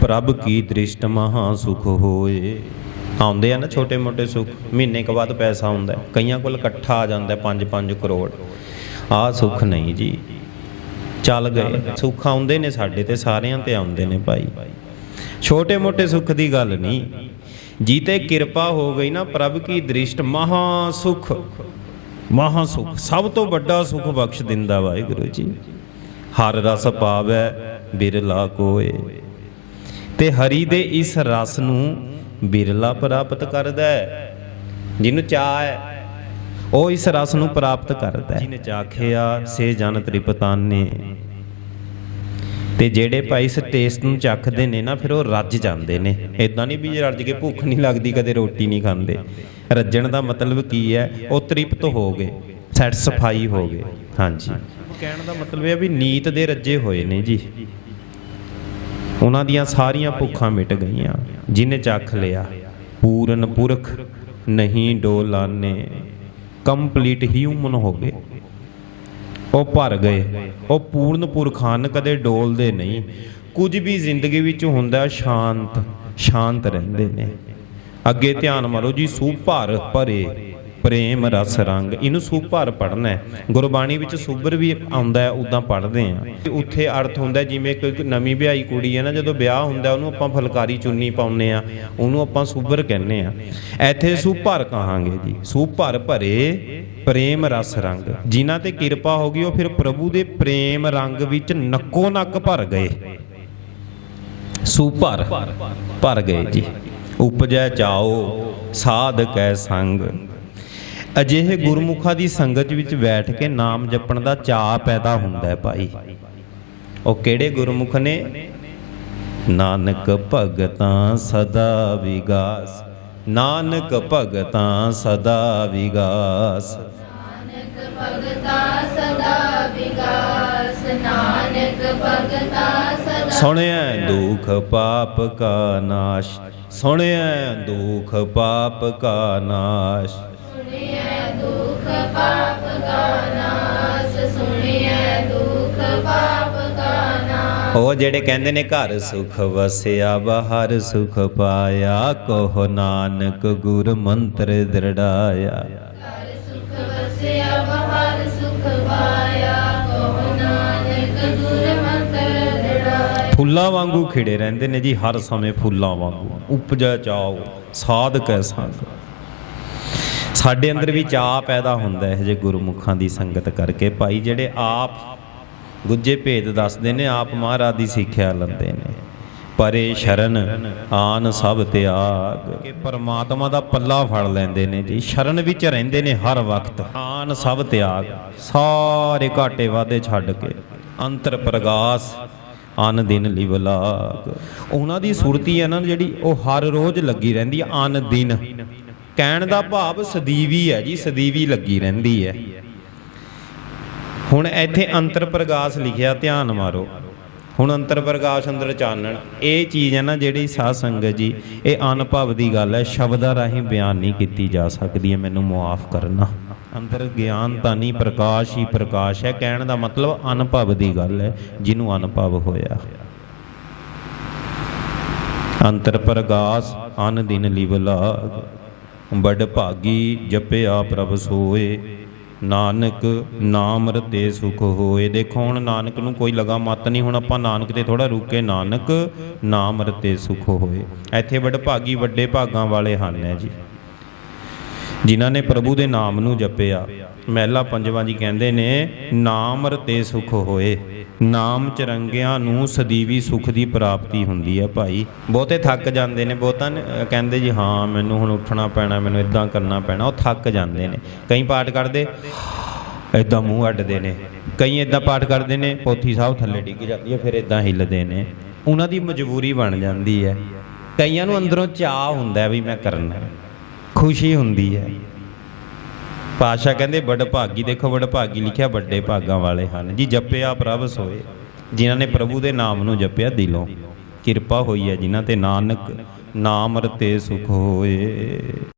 ਪ੍ਰਭ ਕੀ ਦ੍ਰਿਸ਼ਟ ਮਹਾ ਸੁਖ ਹੋਏ? ਆਉਂਦੇ ਆ ਨਾ ਛੋਟੇ ਮੋਟੇ ਸੁਖ, ਮਹੀਨੇ ਕੁ ਬਾਅਦ ਪੈਸਾ ਆਉਂਦਾ ਕਈਆਂ ਕੋਲ ਇਕੱਠਾ ਆ ਜਾਂਦਾ 5-5 ਕਰੋੜ। ਆਹ ਸੁਖ ਨਹੀਂ ਜੀ। ਚੱਲ ਗਏ। ਸੁੱਖ ਆਉਂਦੇ ਨੇ ਸਾਡੇ ਤੇ, ਸਾਰਿਆਂ ਤੇ ਆਉਂਦੇ ਨੇ ਭਾਈ। ਛੋਟੇ ਮੋਟੇ ਸੁੱਖ ਦੀ ਗੱਲ ਨਹੀਂ। ਜੀ ਕਿਰਪਾ ਹੋ ਗਈ ਨਾ, ਪ੍ਰਭ ਕੀ ਦ੍ਰਿਸ਼ਟ ਮਹਾ ਸੁਖ। ਮਹਾ ਸੁਖ, ਸਭ ਤੋਂ ਵੱਡਾ ਸੁਖ ਬਖਸ਼ ਦਿੰਦਾ ਵਾਹਿਗੁਰੂ ਜੀ। ਹਰ ਰਸ ਪਾਵੈ, ਬਿਰਲਾ ਕੋਏ। ਤੇ ਹਰੀ ਦੇ ਇਸ ਰਸ ਨੂੰ ਬਿਰਲਾ ਪ੍ਰਾਪਤ ਕਰਦਾ ਹੈ। ਜਿਹਨੂੰ ਚਾਹ ਹੈ ਉਹ ਇਸ ਰਸ ਨੂੰ ਪ੍ਰਾਪਤ ਕਰਦਾ ਹੈ। ਜਿਹਨੇ ਚਾਖਿਆ ਸੇ ਜਨ ਤ੍ਰਿਪਤਾਨੇ। ਤੇ ਜਿਹੜੇ ਭਾਈ ਇਸ ਟੇਸਟ ਨੂੰ ਚੱਖਦੇ ਨੇ ਨਾ ਫਿਰ ਉਹ ਰੱਜ ਜਾਂਦੇ ਨੇ। ਇਦਾਂ ਨਹੀਂ ਵੀ ਰੱਜ ਕੇ ਭੁੱਖ ਨਹੀਂ ਲੱਗਦੀ ਕਦੇ ਰੋਟੀ ਨਹੀਂ ਖਾਂਦੇ। ਰੱਜਣ ਦਾ ਮਤਲਬ ਕੀ ਹੈ ਉਹ ਤ੍ਰਿਪਤ ਹੋ ਗਏ ਸੈਟੀਸਫਾਈ ਹੋ ਗਏ। ਹਾਂਜੀ। ਕਹਿਣ ਦਾ ਮਤਲਬ ਇਹ ਵੀ ਨੀਤ ਦੇ ਰੱਜੇ ਹੋਏ ਨੇ ਜੀ। ਉਹਨਾਂ ਦੀਆਂ ਸਾਰੀਆਂ ਭੁੱਖਾਂ ਮਿਟ ਗਈਆਂ, ਜਿਨੇ ਚੱਖ ਲਿਆ। ਪੂਰਨ ਪੁਰਖ ਨਹੀਂ ਡੋਲਾਨੇ ਕੰਪਲੀਟ ਹਿਊਮਨ ਹੋ ਗਏ। ਉਹ ਭਰ ਗਏ, ਉਹ ਪੂਰਨ ਪੁਰਖ ਹਨ ਕਦੇ ਡੋਲਦੇ ਨਹੀਂ। ਕੁਝ ਵੀ ਜ਼ਿੰਦਗੀ ਵਿੱਚ ਹੁੰਦਾ ਸ਼ਾਂਤ ਸ਼ਾਂਤ ਰਹਿੰਦੇ ਨੇ। ਅੱਗੇ ਧਿਆਨ ਮਾਰੋ ਜੀ ਸੁਭਰ ਭਰੇ। ਪ੍ਰੇਮ ਰਸ ਰੰਗ, ਇਹਨੂੰ ਸੁਭਰ ਪੜਨਾ ਹੈ। ਗੁਰਬਾਣੀ ਵਿੱਚ ਸੁਭਰ ਵੀ ਆਉਂਦਾ ਹੈ ਉਦਾਂ ਪੜ੍ਹਦੇ ਆ ਉੱਥੇ ਅਰਥ ਹੁੰਦਾ ਜਿਵੇਂ ਕੋਈ ਨਵੀਂ ਵਿਆਹੀ ਕੁੜੀ ਹੈ ਨਾ, ਜਦੋਂ ਵਿਆਹ ਹੁੰਦਾ, ਉਹਨੂੰ ਆਪਾਂ ਫਲਕਾਰੀ ਚੁੰਨੀ ਪਾਉਂਦੇ ਆ ਉਹਨੂੰ ਆਪਾਂ ਸੂਬਰ ਕਹਿੰਦੇ ਆ ਇੱਥੇ ਸੁਭਰ ਕਹਾਂਗੇ ਜੀ। ਸੁਭਰ ਭਰੇ ਪ੍ਰੇਮ ਰਸ ਰੰਗ। ਜਿਨ੍ਹਾਂ ਤੇ ਕਿਰਪਾ ਹੋ ਗਈ, ਉਹ ਫਿਰ ਪ੍ਰਭੂ ਦੇ ਪ੍ਰੇਮ ਰੰਗ ਵਿੱਚ ਨੱਕੋ ਨੱਕ ਭਰ ਗਏ। ਸੂਭਰ ਭਰ ਗਏ ਜੀ। ਉਪਜੈ ਚਾਓ ਸਾਧ ਕੈ ਸੰਗ। ਅਜਿਹੇ ਗੁਰਮੁਖਾਂ ਦੀ ਸੰਗਤ ਵਿੱਚ ਬੈਠ ਕੇ ਨਾਮ ਜਪਣ ਦਾ ਚਾਅ ਪੈਦਾ ਹੁੰਦਾ ਹੈ ਭਾਈ। ਉਹ ਕਿਹੜੇ ਗੁਰਮੁਖ ਨੇ? ਨਾਨਕ ਭਗਤਾਂ ਸਦਾ ਵਿਗਾਸ। ਨਾਨਕ ਭਗਤਾਂ ਸਦਾ ਵਿਗਾਸ। ਨਾਨਕ ਭਗਤਾ ਸਦਾ ਵਿਗਾਸ। ਨਾਨਕ ਭਗਤਾ ਸਦਾ ਸੁਣਿਆ ਦੁਖ ਪਾਪ ਕਾ ਨਾਸ਼। ਸੁਣਿਆ ਦੁਖ ਪਾਪ ਕਾ ਨਾਸ਼। ਸੁਣਿਐ ਦੁਖ ਪਾਪ ਕਾ ਨਾਸ ਸੁਣਿਐ ਦੁਖ ਪਾਪ ਕਾ ਨਾਸ। ਉਹ ਜਿਹੜੇ ਕਹਿੰਦੇ ਨੇ ਘਰ ਸੁਖ ਵਸਿਆ ਬਾਹਰ ਸੁਖ ਪਾਇਆ ਕਹੋ ਨਾਨਕ ਗੁਰ ਮੰਤਰ ਦ੍ਰਿੜਾਇਆ। ਘਰ ਸੁਖ ਵਸਿਆ ਬਾਹਰ ਸੁਖ ਪਾਇਆ ਕਹੋ ਨਾਨਕ ਗੁਰ ਮੰਤਰ ਦ੍ਰਿੜਾਇਆ। ਫੁੱਲਾਂ ਵਾਂਗੂ ਖਿੜੇ ਰਹਿੰਦੇ ਨੇ ਜੀ ਹਰ ਸਮੇਂ ਫੁੱਲਾਂ ਵਾਂਗੂ। ਉਪਜਾ ਚਾਓ ਸਾਧ ਕੈ ਸੰਗ। ਸਾਡੇ ਅੰਦਰ ਵੀ ਚਾਹ ਪੈਦਾ ਹੁੰਦਾ ਹੈ ਜੇ ਗੁਰਮੁਖਾਂ ਦੀ ਸੰਗਤ ਕਰਕੇ। ਭਾਈ ਜਿਹੜੇ ਆਪ ਗੁੱਜੇ ਭੇਦ ਦੱਸਦੇ ਨੇ ਆਪ ਮਹਾਰਾਜ ਦੀ ਸਿੱਖਿਆ ਲੈਂਦੇ ਨੇ। ਪਰੇ ਸ਼ਰਨ ਆਨ ਸਭ ਤਿਆਗ। ਕਿ ਪਰਮਾਤਮਾ ਦਾ ਪੱਲਾ ਫੜ ਲੈਂਦੇ ਨੇ ਜੀ। ਸ਼ਰਨ ਵਿੱਚ ਰਹਿੰਦੇ ਨੇ ਹਰ ਵਕਤ। ਆਨ ਸਭ ਤਿਆਗ। ਸਾਰੇ ਘਾਟੇ ਵਾਦੇ ਛੱਡ ਕੇ ਅੰਤਰ ਪ੍ਰਗਾਸ ਅਨ ਦਿਨ ਲਿਵਲਾਗ ਉਹਨਾਂ ਦੀ ਸੁਰਤੀ ਹੈ ਨਾ ਜਿਹੜੀ ਉਹ ਹਰ ਰੋਜ਼ ਲੱਗੀ ਰਹਿੰਦੀ ਅਨ ਦਿਨ। ਕਹਿਣ ਦਾ ਭਾਵ ਸਦੀਵੀ ਹੈ ਜੀ, ਸਦੀਵੀ ਲੱਗੀ ਰਹਿੰਦੀ ਹੈ। ਹੁਣ ਇੱਥੇ ਅੰਤਰ ਪ੍ਰਗਾਸ ਲਿਖਿਆ, ਧਿਆਨ ਮਾਰੋ। ਹੁਣ ਅੰਤਰ ਪ੍ਰਗਾਸ ਅੰਦਰ ਚਾਨਣ, ਇਹ ਚੀਜ਼ ਹੈ ਨਾ ਜਿਹੜੀ ਸਾਧ ਸੰਗਤ ਜੀ, ਇਹ ਅਨੁਭਵ ਦੀ ਗੱਲ ਹੈ, ਸ਼ਬਦਾਂ ਰਾਹੀਂ ਬਿਆਨ ਨਹੀਂ ਕੀਤੀ ਜਾ ਸਕਦੀ ਹੈ, ਮੈਨੂੰ ਮੁਆਫ ਕਰਨਾ। ਅੰਦਰ ਗਿਆਨ ਤਾਂ ਨਹੀਂ, ਪ੍ਰਕਾਸ਼ ਹੀ ਪ੍ਰਕਾਸ਼ ਹੈ, ਕਹਿਣ ਦਾ ਮਤਲਬ ਅਨੁਭਵ ਦੀ ਗੱਲ ਹੈ, ਜਿਹਨੂੰ ਅਨੁਭਵ ਹੋਇਆ। ਅੰਤਰ ਪ੍ਰਗਾਸ, ਅਨ ਦਿਨ ਲਿਵਲਾਗ ਬੜ ਭਾਗੀ ਜਪਿਆ ਪ੍ਰਭ ਸੋਏ। ਨਾਨਕ ਨਾਮ ਰਤੇ ਸੁਖ ਹੋਏ। ਦੇਖੋ ਹੁਣ ਨਾਨਕ ਨੂੰ ਕੋਈ ਲਗਾ ਮਤ ਨਹੀਂ, ਹੁਣ ਆਪਾਂ ਨਾਨਕ ਤੇ ਥੋੜਾ ਰੁਕੇ। ਨਾਨਕ ਨਾਮ ਰਤੇ ਸੁਖ ਹੋਏ। ਇੱਥੇ ਬੜ ਭਾਗੀ ਵੱਡੇ ਭਾਗਾਂ ਵਾਲੇ ਹਨ ਹੈ ਜੀ। ਜਿਨ੍ਹਾਂ ਨੇ ਪ੍ਰਭੂ ਦੇ ਨਾਮ ਨੂੰ ਜਪਿਆ। ਮਹਿਲਾ ਪੰਜਵਾਂ ਜੀ ਕਹਿੰਦੇ ਨੇ, ਨਾਮ ਰਤੇ ਸੁਖ ਹੋਏ। ਨਾਮ ਚਰੰਗਿਆਂ ਨੂੰ ਸਦੀਵੀ ਸੁਖ ਦੀ ਪ੍ਰਾਪਤੀ ਹੁੰਦੀ ਹੈ ਭਾਈ। ਬਹੁਤੇ ਥੱਕ ਜਾਂਦੇ ਨੇ ਬਹੁਤਾਂ ਨੇ, ਕਹਿੰਦੇ ਜੀ ਹਾਂ ਮੈਨੂੰ ਹੁਣ ਉੱਠਣਾ ਪੈਣਾ ਮੈਨੂੰ ਇਦਾਂ ਕਰਨਾ ਪੈਣਾ। ਉਹ ਥੱਕ ਜਾਂਦੇ ਨੇ। ਕਈ ਪਾਠ ਕਰਦੇ ਇਦਾਂ ਮੂੰਹ ਅੱਡਦੇ ਨੇ। ਕਈ ਇਦਾਂ ਪਾਠ ਕਰਦੇ ਨੇ ਪੋਥੀ ਸਾਹਿਬ ਥੱਲੇ ਡਿੱਗ ਜਾਂਦੀ ਹੈ ਫਿਰ ਇਦਾਂ ਹਿੱਲਦੇ ਨੇ। ਉਹਨਾਂ ਦੀ ਮਜਬੂਰੀ ਬਣ ਜਾਂਦੀ ਹੈ ਕਈਆਂ ਨੂੰ ਅੰਦਰੋਂ ਚਾਹ ਹੁੰਦਾ ਵੀ ਮੈਂ ਕਰਨਾ। ਖੁਸ਼ੀ ਹੁੰਦੀ ਹੈ ਪਾਸ਼ਾ ਕਹਿੰਦੇ ਬੜ ਭਾਗੀ, ਦੇਖੋ ਬੜ ਭਾਗੀ ਲਿਖਿਆ ਵੱਡੇ ਭਾਗਾਂ ਵਾਲੇ ਹਨ, ਜੀ ਜਪਿਆ ਪ੍ਰਭ ਸੋਏ, ਜਿਨ੍ਹਾਂ ਨੇ ਪ੍ਰਭੂ ਦੇ ਨਾਮ ਨੂੰ ਜਪਿਆ ਦਿਲੋਂ। ਕਿਰਪਾ ਹੋਈ ਹੈ ਜਿਨ੍ਹਾਂ ਤੇ ਨਾਨਕ ਨਾਮ ਰਤੇ ਸੁਖ ਹੋਏ।